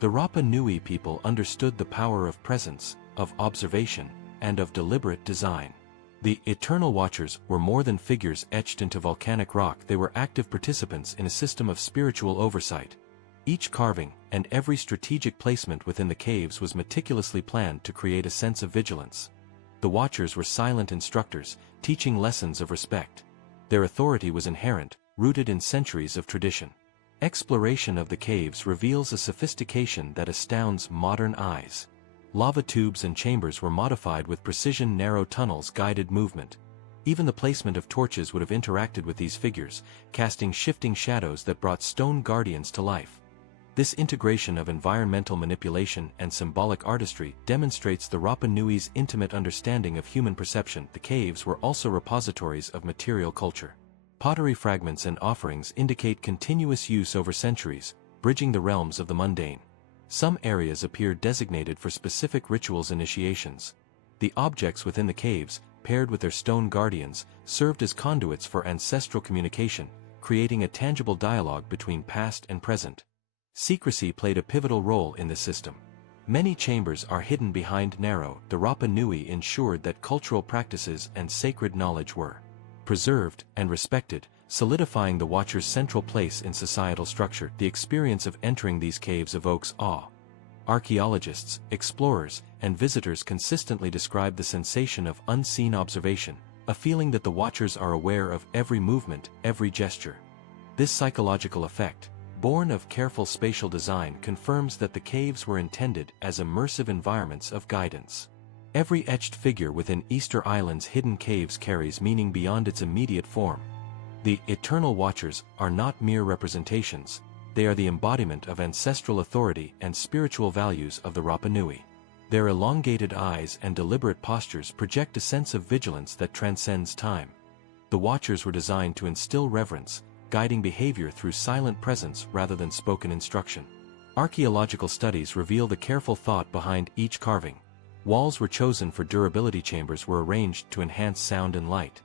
The Rapa Nui people understood the power of presence, of observation, and of deliberate design. The eternal watchers were more than figures etched into volcanic rock. They were active participants in a system of spiritual oversight. Each carving and every strategic placement within the caves was meticulously planned to create a sense of vigilance. The watchers were silent instructors, teaching lessons of respect. Their authority was inherent, rooted in centuries of tradition. Exploration of the caves reveals a sophistication that astounds modern eyes. Lava tubes and chambers were modified with precision. Narrow tunnels guided movement. Even the placement of torches would have interacted with these figures, casting shifting shadows that brought stone guardians to life. This integration of environmental manipulation and symbolic artistry demonstrates the Rapa Nui's intimate understanding of human perception. The caves were also repositories of material culture. Pottery fragments and offerings indicate continuous use over centuries, bridging the realms of the mundane. Some areas appear designated for specific rituals initiations. The objects within the caves, paired with their stone guardians, served as conduits for ancestral communication, creating a tangible dialogue between past and present. Secrecy played a pivotal role in this system. Many chambers are hidden behind narrow. The Rapa Nui ensured that cultural practices and sacred knowledge were preserved and respected, solidifying the watcher's central place in societal structure. The experience of entering these caves evokes awe. Archaeologists, explorers, and visitors consistently describe the sensation of unseen observation, a feeling that the watchers are aware of every movement, every gesture. This psychological effect, born of careful spatial design, confirms that the caves were intended as immersive environments of guidance. Every etched figure within Easter Island's hidden caves carries meaning beyond its immediate form. The eternal watchers are not mere representations, they are the embodiment of ancestral authority and spiritual values of the Rapa Nui. Their elongated eyes and deliberate postures project a sense of vigilance that transcends time. The watchers were designed to instill reverence, guiding behavior through silent presence rather than spoken instruction. Archaeological studies reveal the careful thought behind each carving. Walls were chosen for durability. Chambers were arranged to enhance sound and light.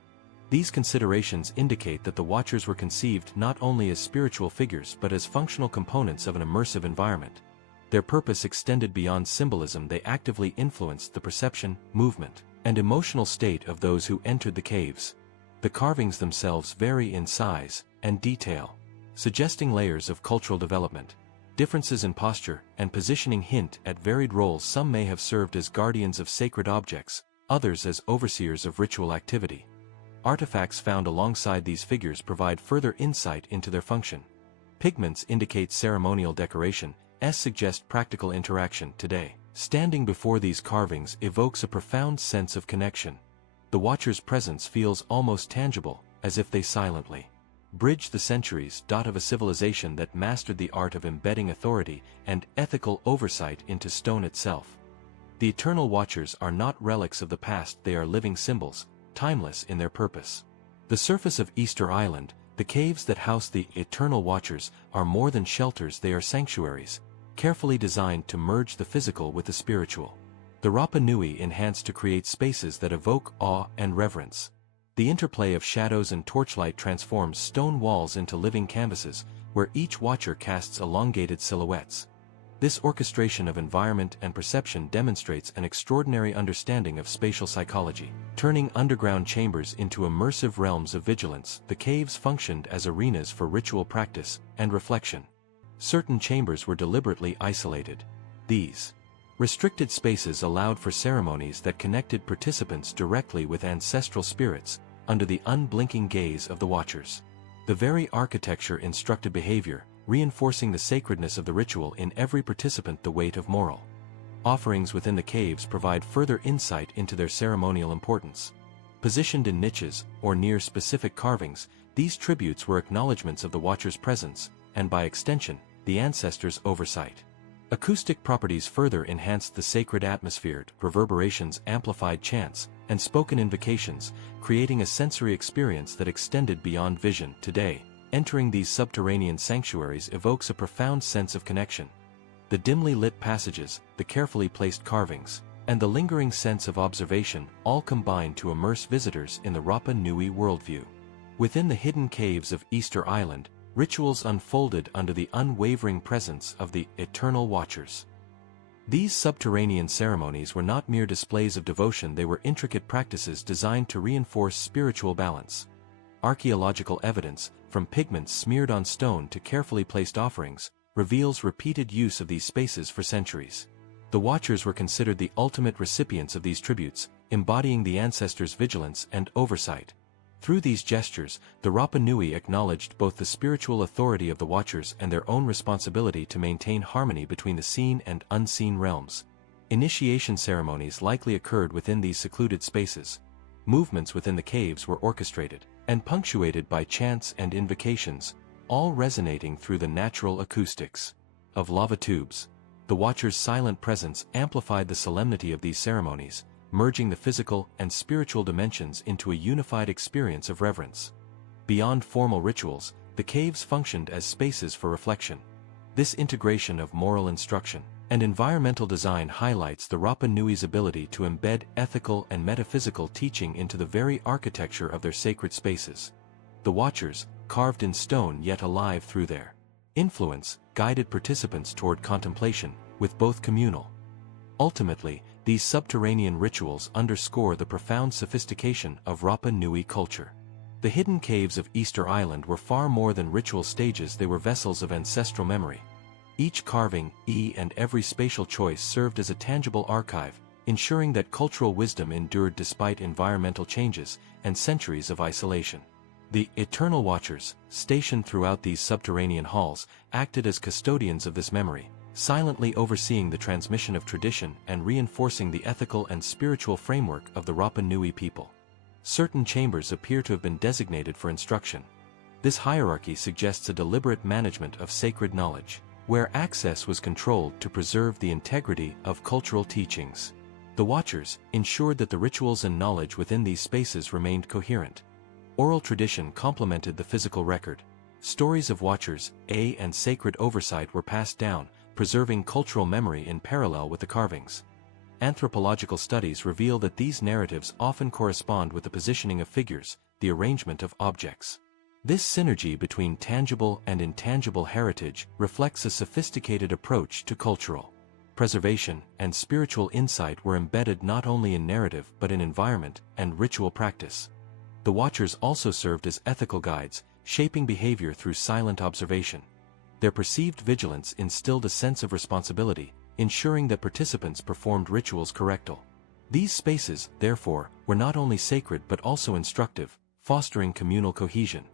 These considerations indicate that the watchers were conceived not only as spiritual figures but as functional components of an immersive environment. Their purpose extended beyond symbolism. They actively influenced the perception, movement, and emotional state of those who entered the caves. The carvings themselves vary in size and detail, suggesting layers of cultural development. Differences in posture and positioning hint at varied roles. Some may have served as guardians of sacred objects, others as overseers of ritual activity. Artifacts found alongside these figures provide further insight into their function. Pigments indicate ceremonial decoration, as suggest practical interaction. Today, standing before these carvings evokes a profound sense of connection. The watcher's presence feels almost tangible, as if they silently bridge the centuries of a civilization that mastered the art of embedding authority and ethical oversight into stone itself. The eternal watchers are not relics of the past, they are living symbols, timeless in their purpose. The surface of Easter Island, the caves that house the eternal watchers, are more than shelters, they are sanctuaries, carefully designed to merge the physical with the spiritual. The Rapa Nui enhance to create spaces that evoke awe and reverence. The interplay of shadows and torchlight transforms stone walls into living canvases, where each watcher casts elongated silhouettes. This orchestration of environment and perception demonstrates an extraordinary understanding of spatial psychology, turning underground chambers into immersive realms of vigilance. The caves functioned as arenas for ritual practice and reflection. Certain chambers were deliberately isolated. These restricted spaces allowed for ceremonies that connected participants directly with ancestral spirits, under the unblinking gaze of the watchers. The very architecture instructed behavior, reinforcing the sacredness of the ritual in every participant. The weight of moral offerings within the caves provide further insight into their ceremonial importance. Positioned in niches or near specific carvings, these tributes were acknowledgments of the watcher's presence, and by extension, the ancestors' oversight. Acoustic properties further enhanced the sacred atmosphere. Reverberations amplified chants and spoken invocations, creating a sensory experience that extended beyond vision. Today, entering these subterranean sanctuaries evokes a profound sense of connection. The dimly lit passages, the carefully placed carvings, and the lingering sense of observation all combine to immerse visitors in the Rapa Nui worldview. Within the hidden caves of Easter Island, rituals unfolded under the unwavering presence of the Eternal Watchers. These subterranean ceremonies were not mere displays of devotion, they were intricate practices designed to reinforce spiritual balance. Archaeological evidence, from pigments smeared on stone to carefully placed offerings, reveals repeated use of these spaces for centuries. The Watchers were considered the ultimate recipients of these tributes, embodying the ancestors' vigilance and oversight. Through these gestures, the Rapa Nui acknowledged both the spiritual authority of the Watchers and their own responsibility to maintain harmony between the seen and unseen realms. Initiation ceremonies likely occurred within these secluded spaces. Movements within the caves were orchestrated and punctuated by chants and invocations, all resonating through the natural acoustics of lava tubes. The Watchers' silent presence amplified the solemnity of these ceremonies, merging the physical and spiritual dimensions into a unified experience of reverence. Beyond formal rituals, the caves functioned as spaces for reflection. This integration of moral instruction and environmental design highlights the Rapa Nui's ability to embed ethical and metaphysical teaching into the very architecture of their sacred spaces. The Watchers, carved in stone yet alive through their influence, guided participants toward contemplation, with both communal. Ultimately, these subterranean rituals underscore the profound sophistication of Rapa Nui culture. The hidden caves of Easter Island were far more than ritual stages, they were vessels of ancestral memory. Each carving, and every spatial choice served as a tangible archive, ensuring that cultural wisdom endured despite environmental changes and centuries of isolation. The Eternal Watchers, stationed throughout these subterranean halls, acted as custodians of this memory, silently overseeing the transmission of tradition and reinforcing the ethical and spiritual framework of the Rapa Nui people. Certain chambers appear to have been designated for instruction. This hierarchy suggests a deliberate management of sacred knowledge, where access was controlled to preserve the integrity of cultural teachings. The Watchers ensured that the rituals and knowledge within these spaces remained coherent. Oral tradition complemented the physical record. Stories of Watchers, and sacred oversight were passed down, preserving cultural memory in parallel with the carvings. Anthropological studies reveal that these narratives often correspond with the positioning of figures, the arrangement of objects. This synergy between tangible and intangible heritage reflects a sophisticated approach to cultural preservation, and spiritual insight were embedded not only in narrative but in environment and ritual practice. The Watchers also served as ethical guides, shaping behavior through silent observation. Their perceived vigilance instilled a sense of responsibility, ensuring that participants performed rituals correctly. These spaces, therefore, were not only sacred but also instructive, fostering communal cohesion.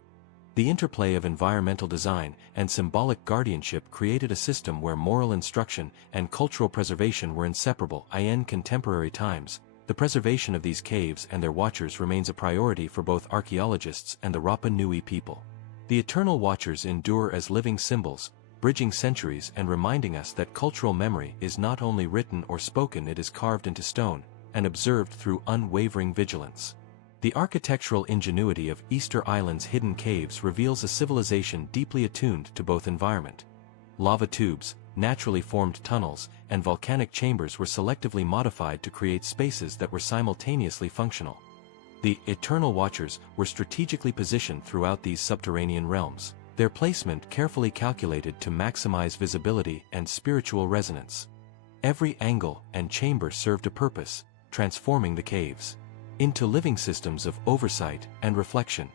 The interplay of environmental design and symbolic guardianship created a system where moral instruction and cultural preservation were inseparable. In contemporary times, the preservation of these caves and their Watchers remains a priority for both archaeologists and the Rapa Nui people. The Eternal Watchers endure as living symbols, bridging centuries and reminding us that cultural memory is not only written or spoken, it is carved into stone and observed through unwavering vigilance. The architectural ingenuity of Easter Island's hidden caves reveals a civilization deeply attuned to both environment. Lava tubes, naturally formed tunnels, and volcanic chambers were selectively modified to create spaces that were simultaneously functional. The Eternal Watchers were strategically positioned throughout these subterranean realms, their placement carefully calculated to maximize visibility and spiritual resonance. Every angle and chamber served a purpose, transforming the caves into living systems of oversight and reflection.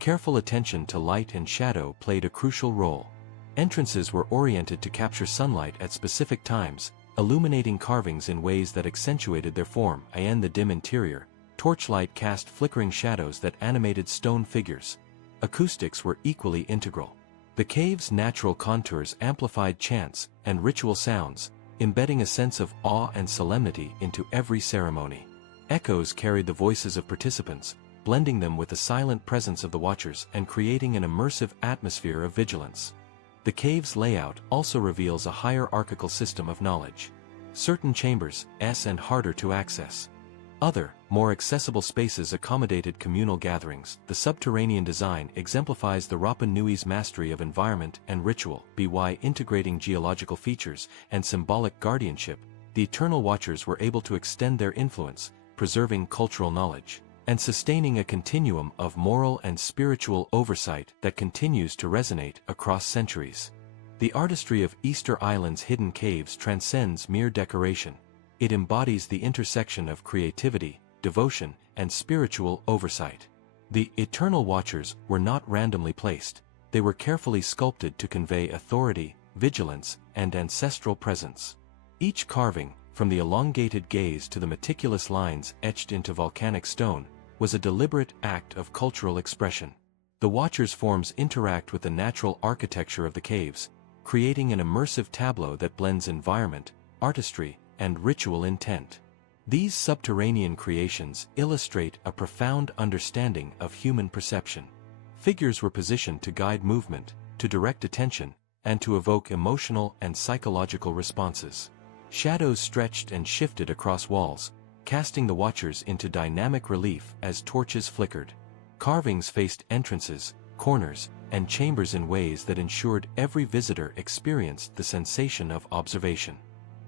Careful attention to light and shadow played a crucial role. Entrances were oriented to capture sunlight at specific times, illuminating carvings in ways that accentuated their form. In the dim interior, torchlight cast flickering shadows that animated stone figures. Acoustics were equally integral. The cave's natural contours amplified chants and ritual sounds, embedding a sense of awe and solemnity into every ceremony. Echoes carried the voices of participants, blending them with the silent presence of the Watchers and creating an immersive atmosphere of vigilance. The cave's layout also reveals a hierarchical system of knowledge. Certain chambers, and harder to access. Other, more accessible spaces accommodated communal gatherings. The subterranean design exemplifies the Rapa Nui's mastery of environment and ritual. By integrating geological features and symbolic guardianship, the Eternal Watchers were able to extend their influence, preserving cultural knowledge and sustaining a continuum of moral and spiritual oversight that continues to resonate across centuries. The artistry of Easter Island's hidden caves transcends mere decoration. It embodies the intersection of creativity, devotion, and spiritual oversight. The eternal watchers were not randomly placed. They were carefully sculpted to convey authority, vigilance, and ancestral presence. Each carving, from the elongated gaze to the meticulous lines etched into volcanic stone, was a deliberate act of cultural expression. The watchers' forms interact with the natural architecture of the caves, creating an immersive tableau that blends environment, artistry, and ritual intent. These subterranean creations illustrate a profound understanding of human perception. Figures were positioned to guide movement, to direct attention, and to evoke emotional and psychological responses. Shadows stretched and shifted across walls, casting the watchers into dynamic relief as torches flickered. Carvings faced entrances, corners, and chambers in ways that ensured every visitor experienced the sensation of observation.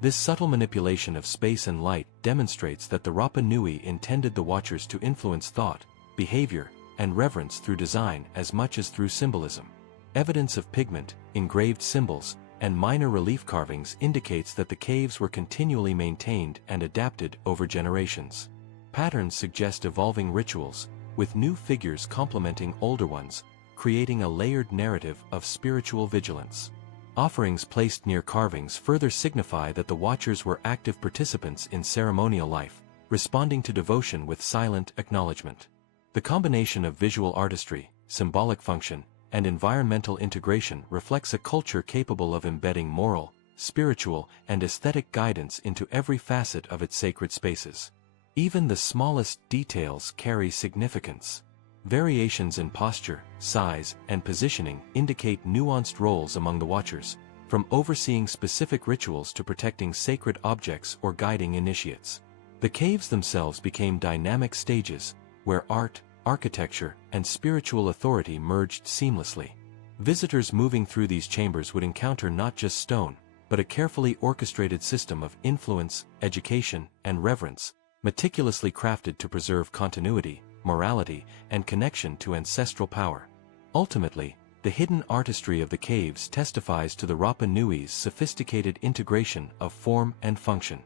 This subtle manipulation of space and light demonstrates that the Rapa Nui intended the watchers to influence thought, behavior, and reverence through design as much as through symbolism. Evidence of pigment, engraved symbols, and minor relief carvings indicates that the caves were continually maintained and adapted over generations. Patterns suggest evolving rituals, with new figures complementing older ones, creating a layered narrative of spiritual vigilance. Offerings placed near carvings further signify that the watchers were active participants in ceremonial life, responding to devotion with silent acknowledgement. The combination of visual artistry, symbolic function, and environmental integration reflects a culture capable of embedding moral, spiritual, and aesthetic guidance into every facet of its sacred spaces. Even the smallest details carry significance. Variations in posture, size, and positioning indicate nuanced roles among the watchers, from overseeing specific rituals to protecting sacred objects or guiding initiates. The caves themselves became dynamic stages, where art, architecture, and spiritual authority merged seamlessly. Visitors moving through these chambers would encounter not just stone, but a carefully orchestrated system of influence, education, and reverence, meticulously crafted to preserve continuity, morality, and connection to ancestral power. Ultimately, the hidden artistry of the caves testifies to the Rapa Nui's sophisticated integration of form and function.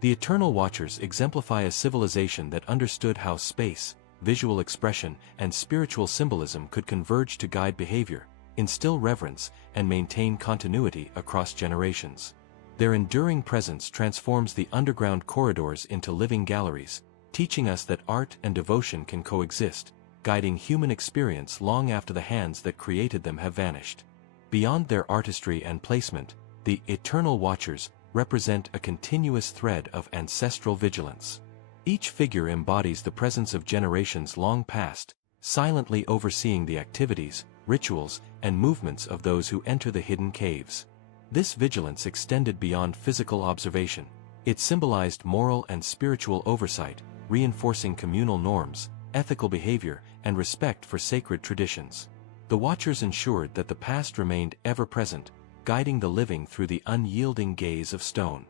The Eternal Watchers exemplify a civilization that understood how space, visual expression, and spiritual symbolism could converge to guide behavior, instill reverence, and maintain continuity across generations. Their enduring presence transforms the underground corridors into living galleries, teaching us that art and devotion can coexist, guiding human experience long after the hands that created them have vanished. Beyond their artistry and placement, the Eternal Watchers represent a continuous thread of ancestral vigilance. Each figure embodies the presence of generations long past, silently overseeing the activities, rituals, and movements of those who enter the hidden caves. This vigilance extended beyond physical observation. It symbolized moral and spiritual oversight, reinforcing communal norms, ethical behavior, and respect for sacred traditions. The Watchers ensured that the past remained ever-present, guiding the living through the unyielding gaze of stone.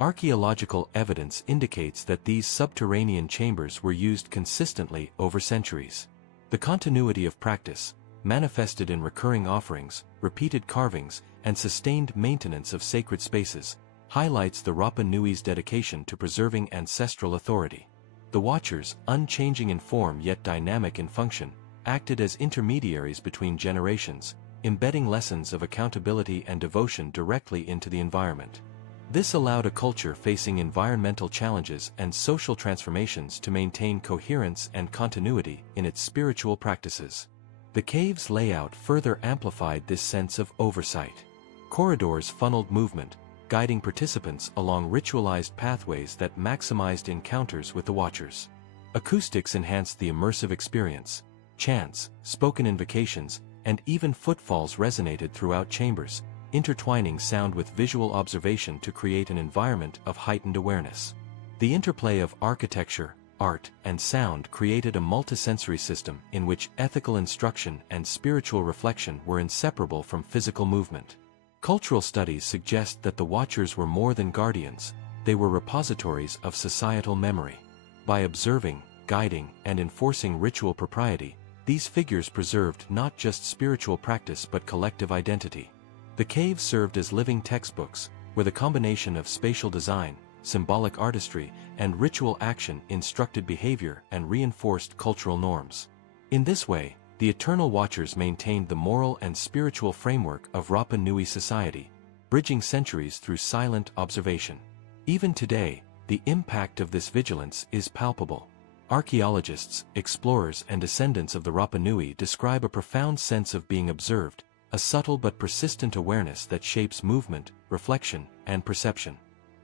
Archaeological evidence indicates that these subterranean chambers were used consistently over centuries. The continuity of practice, manifested in recurring offerings, repeated carvings, and sustained maintenance of sacred spaces, highlights the Rapa Nui's dedication to preserving ancestral authority. The Watchers, unchanging in form yet dynamic in function, acted as intermediaries between generations, embedding lessons of accountability and devotion directly into the environment. This allowed a culture facing environmental challenges and social transformations to maintain coherence and continuity in its spiritual practices. The cave's layout further amplified this sense of oversight. Corridors funneled movement, guiding participants along ritualized pathways that maximized encounters with the Watchers. Acoustics enhanced the immersive experience. Chants, spoken invocations, and even footfalls resonated throughout chambers, intertwining sound with visual observation to create an environment of heightened awareness. The interplay of architecture, art, and sound created a multisensory system in which ethical instruction and spiritual reflection were inseparable from physical movement. Cultural studies suggest that the Watchers were more than guardians, they were repositories of societal memory. By observing, guiding, and enforcing ritual propriety, these figures preserved not just spiritual practice but collective identity. The caves served as living textbooks, where the combination of spatial design, symbolic artistry, and ritual action instructed behavior and reinforced cultural norms. In this way, the Eternal Watchers maintained the moral and spiritual framework of Rapa Nui society, bridging centuries through silent observation. Even today, the impact of this vigilance is palpable. Archaeologists, explorers, and descendants of the Rapa Nui describe a profound sense of being observed, a subtle but persistent awareness that shapes movement, reflection, and perception.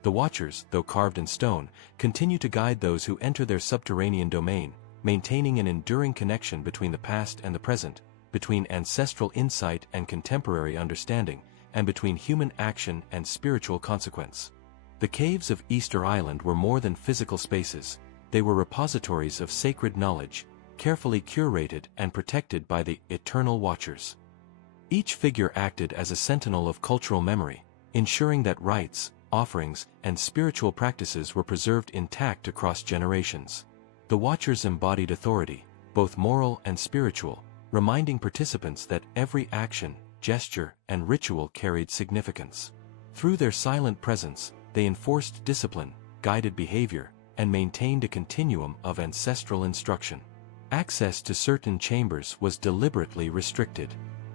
The Watchers, though carved in stone, continue to guide those who enter their subterranean domain, maintaining an enduring connection between the past and the present, between ancestral insight and contemporary understanding, and between human action and spiritual consequence. The caves of Easter Island were more than physical spaces. They were repositories of sacred knowledge, carefully curated and protected by the Eternal Watchers. Each figure acted as a sentinel of cultural memory, ensuring that rites, offerings, and spiritual practices were preserved intact across generations. The Watchers embodied authority, both moral and spiritual, reminding participants that every action, gesture, and ritual carried significance. Through their silent presence, they enforced discipline, guided behavior, and maintained a continuum of ancestral instruction. Access to certain chambers was deliberately restricted.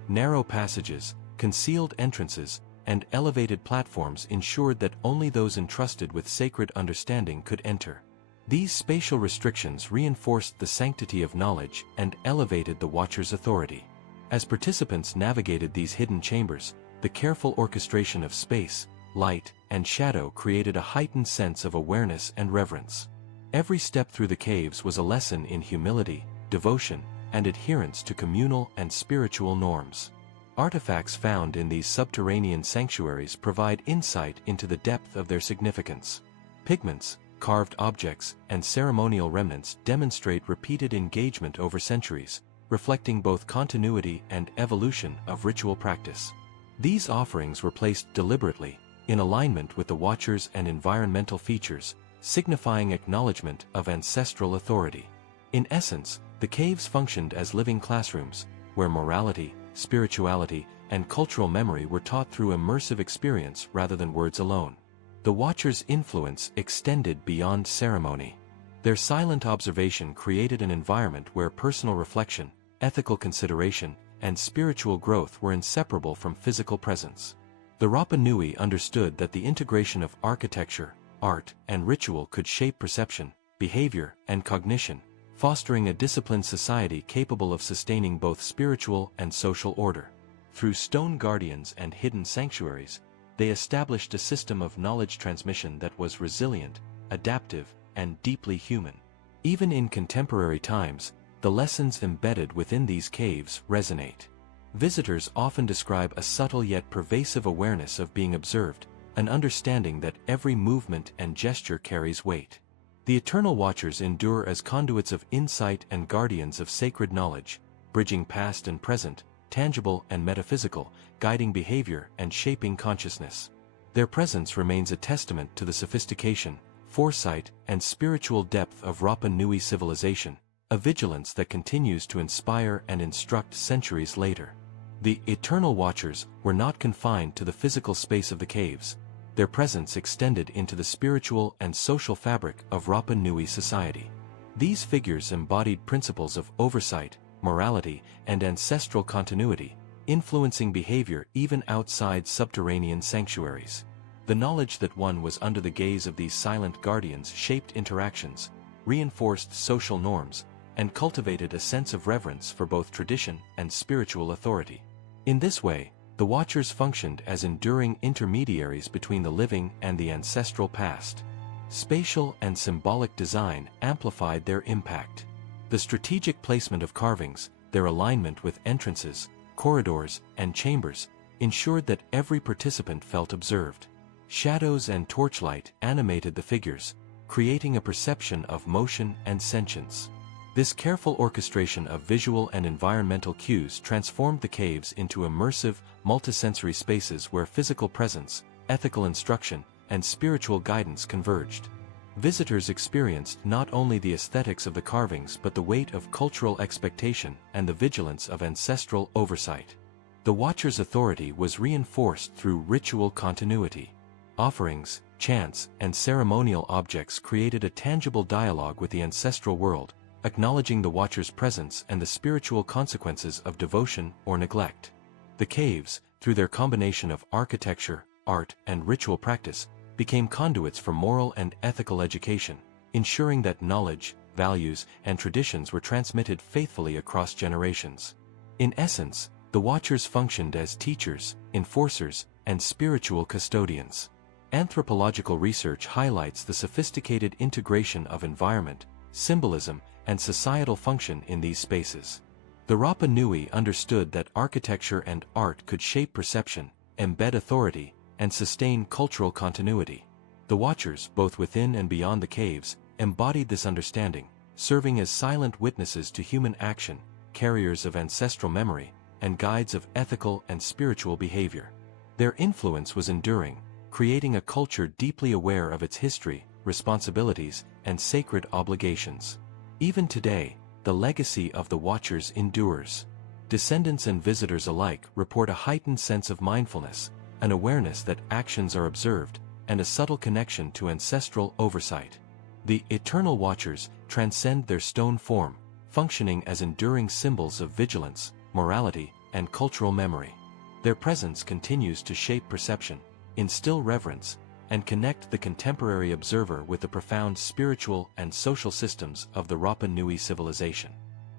Narrow passages, concealed entrances, and elevated platforms ensured that only those entrusted with sacred understanding could enter. These spatial restrictions reinforced the sanctity of knowledge and elevated the Watchers' authority. As participants navigated these hidden chambers, the careful orchestration of space, light, and shadow created a heightened sense of awareness and reverence. Every step through the caves was a lesson in humility, devotion, and adherence to communal and spiritual norms. Artifacts found in these subterranean sanctuaries provide insight into the depth of their significance. Pigments, carved objects, and ceremonial remnants demonstrate repeated engagement over centuries, reflecting both continuity and evolution of ritual practice. These offerings were placed deliberately, in alignment with the Watchers and environmental features, signifying acknowledgement of ancestral authority. In essence, the caves functioned as living classrooms, where morality, spirituality, and cultural memory were taught through immersive experience rather than words alone. The Watchers' influence extended beyond ceremony. Their silent observation created an environment where personal reflection, ethical consideration, and spiritual growth were inseparable from physical presence. The Rapa Nui understood that the integration of architecture, art, and ritual could shape perception, behavior, and cognition, fostering a disciplined society capable of sustaining both spiritual and social order. Through stone guardians and hidden sanctuaries, they established a system of knowledge transmission that was resilient, adaptive, and deeply human. Even in contemporary times, the lessons embedded within these caves resonate. Visitors often describe a subtle yet pervasive awareness of being observed, an understanding that every movement and gesture carries weight. The Eternal Watchers endure as conduits of insight and guardians of sacred knowledge, bridging past and present, tangible and metaphysical, guiding behavior and shaping consciousness. Their presence remains a testament to the sophistication, foresight, and spiritual depth of Rapa Nui civilization, a vigilance that continues to inspire and instruct centuries later. The Eternal Watchers were not confined to the physical space of the caves. Their presence extended into the spiritual and social fabric of Rapa Nui society. These figures embodied principles of oversight, morality, and ancestral continuity, influencing behavior even outside subterranean sanctuaries. The knowledge that one was under the gaze of these silent guardians shaped interactions, reinforced social norms, and cultivated a sense of reverence for both tradition and spiritual authority. In this way, the Watchers functioned as enduring intermediaries between the living and the ancestral past. Spatial and symbolic design amplified their impact. The strategic placement of carvings, their alignment with entrances, corridors, and chambers, ensured that every participant felt observed. Shadows and torchlight animated the figures, creating a perception of motion and sentience. This careful orchestration of visual and environmental cues transformed the caves into immersive, multisensory spaces where physical presence, ethical instruction, and spiritual guidance converged. Visitors experienced not only the aesthetics of the carvings but the weight of cultural expectation and the vigilance of ancestral oversight. The Watcher's authority was reinforced through ritual continuity. Offerings, chants, and ceremonial objects created a tangible dialogue with the ancestral world, acknowledging the Watcher's presence and the spiritual consequences of devotion or neglect. The caves, through their combination of architecture, art, and ritual practice, became conduits for moral and ethical education, ensuring that knowledge, values, and traditions were transmitted faithfully across generations. In essence, the Watchers functioned as teachers, enforcers, and spiritual custodians. Anthropological research highlights the sophisticated integration of environment, symbolism, and societal function in these spaces. The Rapa Nui understood that architecture and art could shape perception, embed authority, and sustain cultural continuity. The Watchers, both within and beyond the caves, embodied this understanding, serving as silent witnesses to human action, carriers of ancestral memory, and guides of ethical and spiritual behavior. Their influence was enduring, creating a culture deeply aware of its history, responsibilities, and sacred obligations. Even today, the legacy of the Watchers endures. Descendants and visitors alike report a heightened sense of mindfulness, an awareness that actions are observed, and a subtle connection to ancestral oversight. The eternal Watchers transcend their stone form, functioning as enduring symbols of vigilance, morality, and cultural memory. Their presence continues to shape perception, instill reverence, and connect the contemporary observer with the profound spiritual and social systems of the Rapa Nui civilization.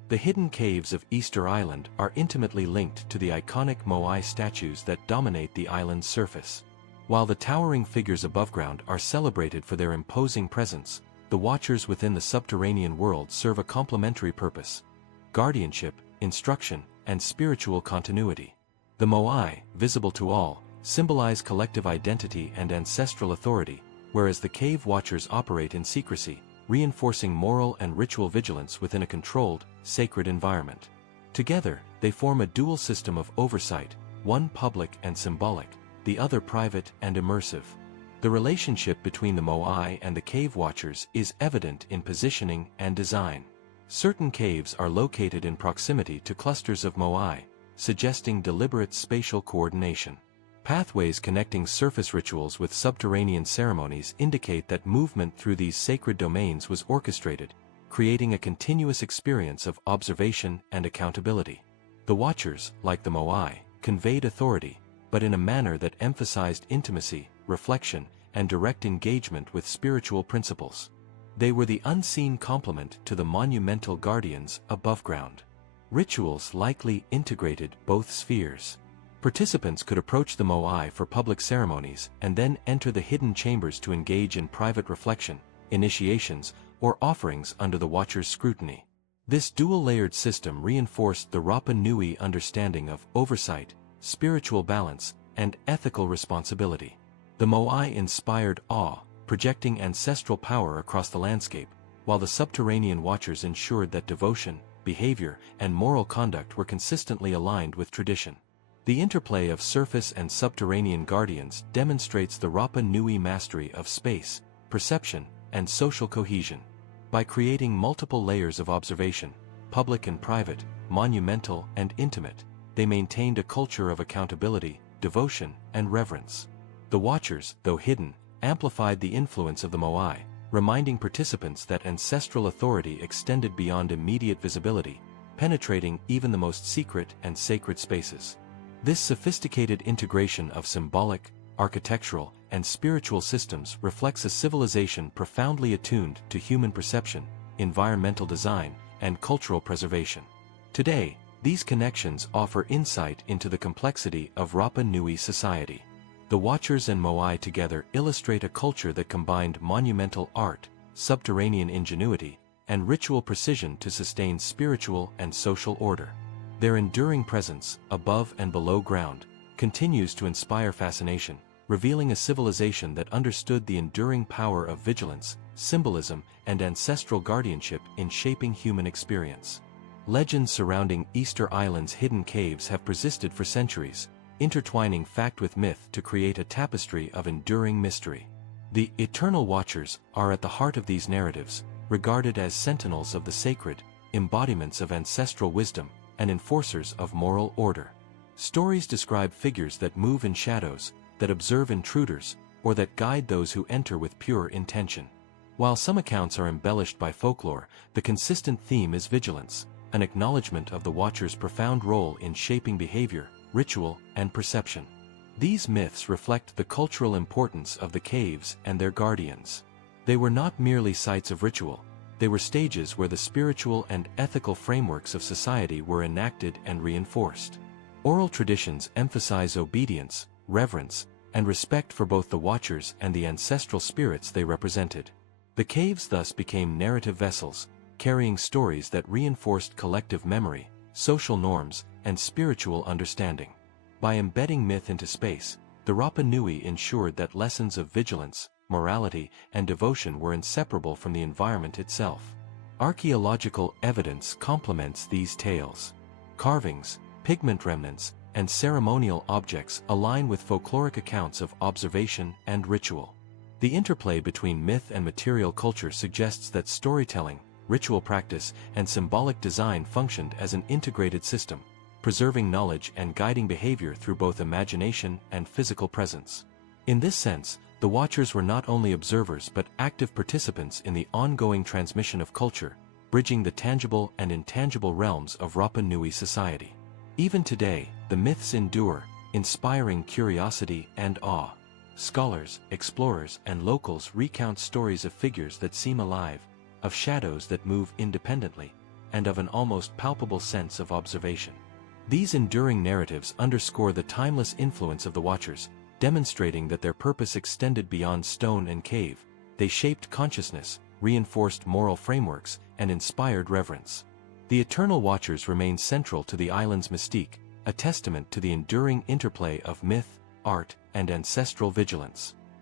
The hidden caves of Easter Island are intimately linked to the iconic Moai statues that dominate the island's surface. While the towering figures above ground are celebrated for their imposing presence, the Watchers within the subterranean world serve a complementary purpose: guardianship, instruction, and spiritual continuity. The Moai, visible to all, symbolize collective identity and ancestral authority, whereas the cave Watchers operate in secrecy, reinforcing moral and ritual vigilance within a controlled, sacred environment. Together, they form a dual system of oversight, one public and symbolic, the other private and immersive. The relationship between the Moai and the cave Watchers is evident in positioning and design. Certain caves are located in proximity to clusters of Moai, suggesting deliberate spatial coordination. Pathways connecting surface rituals with subterranean ceremonies indicate that movement through these sacred domains was orchestrated, creating a continuous experience of observation and accountability. The Watchers, like the Moai, conveyed authority, but in a manner that emphasized intimacy, reflection, and direct engagement with spiritual principles. They were the unseen complement to the monumental guardians above ground. Rituals likely integrated both spheres. Participants could approach the Moai for public ceremonies and then enter the hidden chambers to engage in private reflection, initiations, or offerings under the Watcher's scrutiny. This dual-layered system reinforced the Rapa Nui understanding of oversight, spiritual balance, and ethical responsibility. The Moai inspired awe, projecting ancestral power across the landscape, while the subterranean Watchers ensured that devotion, behavior, and moral conduct were consistently aligned with tradition. The interplay of surface and subterranean guardians demonstrates the Rapa Nui mastery of space, perception, and social cohesion. By creating multiple layers of observation, public and private, monumental and intimate, they maintained a culture of accountability, devotion, and reverence. The Watchers, though hidden, amplified the influence of the Moai, reminding participants that ancestral authority extended beyond immediate visibility, penetrating even the most secret and sacred spaces. This sophisticated integration of symbolic, architectural, and spiritual systems reflects a civilization profoundly attuned to human perception, environmental design, and cultural preservation. Today, these connections offer insight into the complexity of Rapa Nui society. The Watchers and Moai together illustrate a culture that combined monumental art, subterranean ingenuity, and ritual precision to sustain spiritual and social order. Their enduring presence, above and below ground, continues to inspire fascination, revealing a civilization that understood the enduring power of vigilance, symbolism, and ancestral guardianship in shaping human experience. Legends surrounding Easter Island's hidden caves have persisted for centuries, intertwining fact with myth to create a tapestry of enduring mystery. The Eternal Watchers are at the heart of these narratives, regarded as sentinels of the sacred, embodiments of ancestral wisdom, and enforcers of moral order. Stories describe figures that move in shadows, that observe intruders, or that guide those who enter with pure intention. While some accounts are embellished by folklore, the consistent theme is vigilance, an acknowledgement of the Watcher's profound role in shaping behavior, ritual, and perception. These myths reflect the cultural importance of the caves and their guardians. They were not merely sites of ritual, they were stages where the spiritual and ethical frameworks of society were enacted and reinforced. Oral traditions emphasize obedience, reverence, and respect for both the Watchers and the ancestral spirits they represented. The caves thus became narrative vessels, carrying stories that reinforced collective memory, social norms, and spiritual understanding. By embedding myth into space, the Rapa Nui ensured that lessons of vigilance, morality, and devotion were inseparable from the environment itself. Archaeological evidence complements these tales. Carvings, pigment remnants, and ceremonial objects align with folkloric accounts of observation and ritual. The interplay between myth and material culture suggests that storytelling, ritual practice, and symbolic design functioned as an integrated system, preserving knowledge and guiding behavior through both imagination and physical presence. In this sense, the Watchers were not only observers but active participants in the ongoing transmission of culture, bridging the tangible and intangible realms of Rapa Nui society. Even today, the myths endure, inspiring curiosity and awe. Scholars, explorers, and locals recount stories of figures that seem alive, of shadows that move independently, and of an almost palpable sense of observation. These enduring narratives underscore the timeless influence of the Watchers, demonstrating that their purpose extended beyond stone and cave. They shaped consciousness, reinforced moral frameworks, and inspired reverence. The Eternal Watchers remain central to the island's mystique, a testament to the enduring interplay of myth, art, and ancestral vigilance.